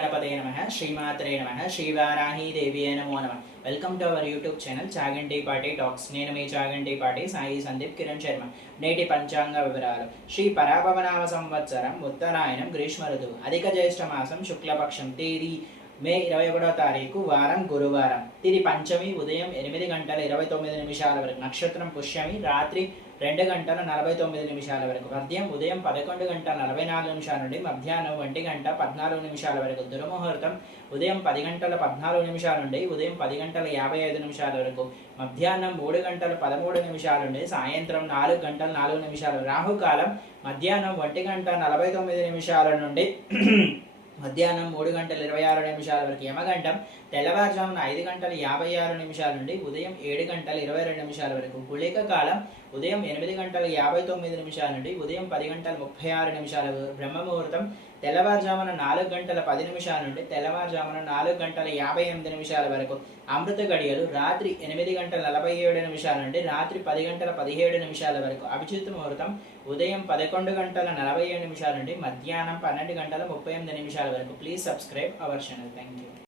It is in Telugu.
గణపతయ నమః శ్రీమాత్రే నమః శ్రీవారాహి దేవియే నమో నమః. Welcome to our YouTube channel Chaganti పాటి టాక్స్. నేను మీ చాగంటి పాటి సాయి సందీప్ కిరణ్ శర్మ. నేటి పంచాంగ వివరాలు. శ్రీ పరాభవనామ సంవత్సరం ఉత్తరాయణం గ్రీష్మ ఋతువు, అధిక జ్యేష్ఠ మాసం శుక్లపక్షం, తేదీ మే 21వ తారీఖు, వారం గురువారం, తిది పంచమి, ఉదయం 8:29 వరకు, నక్షత్రం పుష్యమి, రాత్రి 2:49 వరకు, మద్యం ఉదయం 11:44 నుండి మధ్యాహ్నం 1:14 వరకు, దుర్ముహూర్తం ఉదయం 10:14 నుండి ఉదయం 10:55 వరకు, మధ్యాహ్నం 3:13 నుండి సాయంత్రం 4:04 రాహుకాలం మధ్యాహ్నం 1:49 నుండి మధ్యాహ్నం 3:26 వరకు, యమగండం తెల్లవారుజామున 5:56 నుండి ఉదయం 7:22 వరకు, గుళిక కాలం ఉదయం 8:59 నుండి ఉదయం 10:36 వరకు, బ్రహ్మముహూర్తం తెల్లవారుజామున 4:10 నుండి తెల్లవారుజామున 4:58 వరకు, అమృత గడియలు రాత్రి 8:47 నుండి రాత్రి 10:17 వరకు, అభిజిత్ ముహూర్తం ఉదయం 11:47 నుండి మధ్యాహ్నం 12:38 వరకు. Please subscribe our channel. Thank you.